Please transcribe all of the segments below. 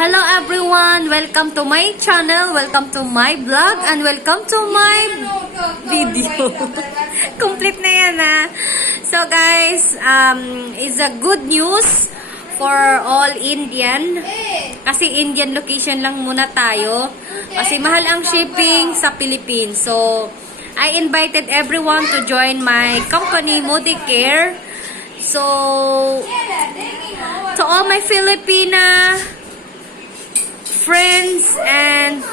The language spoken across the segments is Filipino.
Hello everyone! Welcome to my channel, welcome to my vlog, and welcome to my video. Complete na yan So guys, it's a good news for all Indian. Kasi Indian location lang muna tayo. Kasi mahal ang shipping sa Philippines. So, I invited everyone to join my company, Modicare. So, to all my Filipina friends and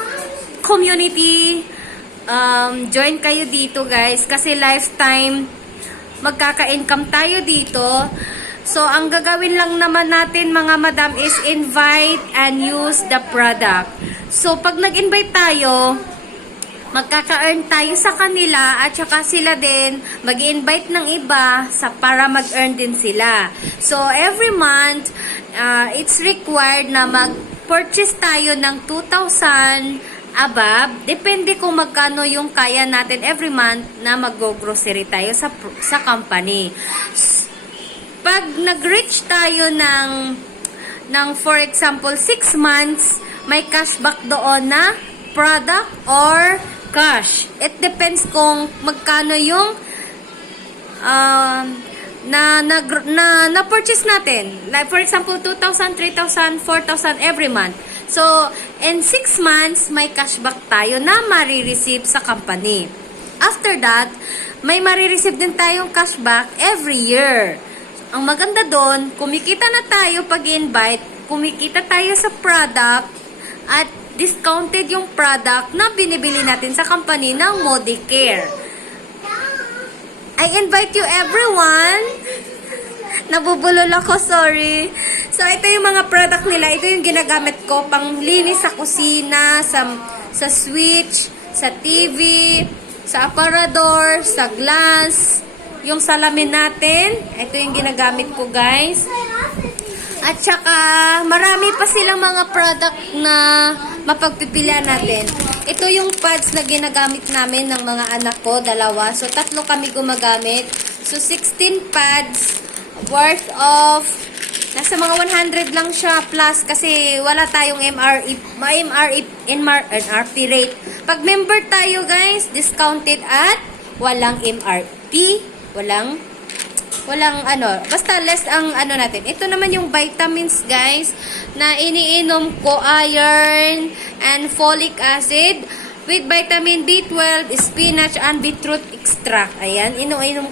community, join kayo dito guys. Kasi lifetime, magkaka-income tayo dito. So, ang gagawin lang naman natin mga madam is invite and use the product. So, pag nag-invite tayo, magkaka-earn tayo sa kanila at saka sila din mag-invite ng iba para mag-earn din sila. So, every month, it's required na mag-purchase tayo ng 2,000 above. Depende kung magkano yung kaya natin every month na mag-grocery tayo sa company. Pag nag-reach tayo ng for example, 6 months, may cashback doon na product or cash. It depends kung magkano yung na-purchase natin. Like for example, 2,000, 3,000, 4,000 every month. So, in 6 months, may cashback tayo na marireceive sa company. After that, may marireceive din tayong cashback every year. Ang maganda doon, kumikita na tayo pag-invite, kumikita tayo sa product, at discounted yung product na binibili natin sa company ng Modicare. I invite you everyone. Nabubulol ako, sorry. So, ito yung mga product nila. Ito yung ginagamit ko pang linis sa kusina, sa switch, sa TV, sa aparador, sa glass, yung salamin natin. Ito yung ginagamit ko, guys. At saka, marami pa silang mga product na mapagpipilian natin. Ito yung pads na ginagamit namin ng mga anak ko, dalawa. So, 3 kami gumagamit. So, 16 pads worth of nasa mga 100 lang siya plus kasi wala tayong MRP rate. Pag member tayo, guys, discounted at walang MRP, walang basta less ang natin. Ito naman yung vitamins, guys, na iniinom ko, iron and folic acid with vitamin B12, spinach and beetroot extract. Ayan, iniinom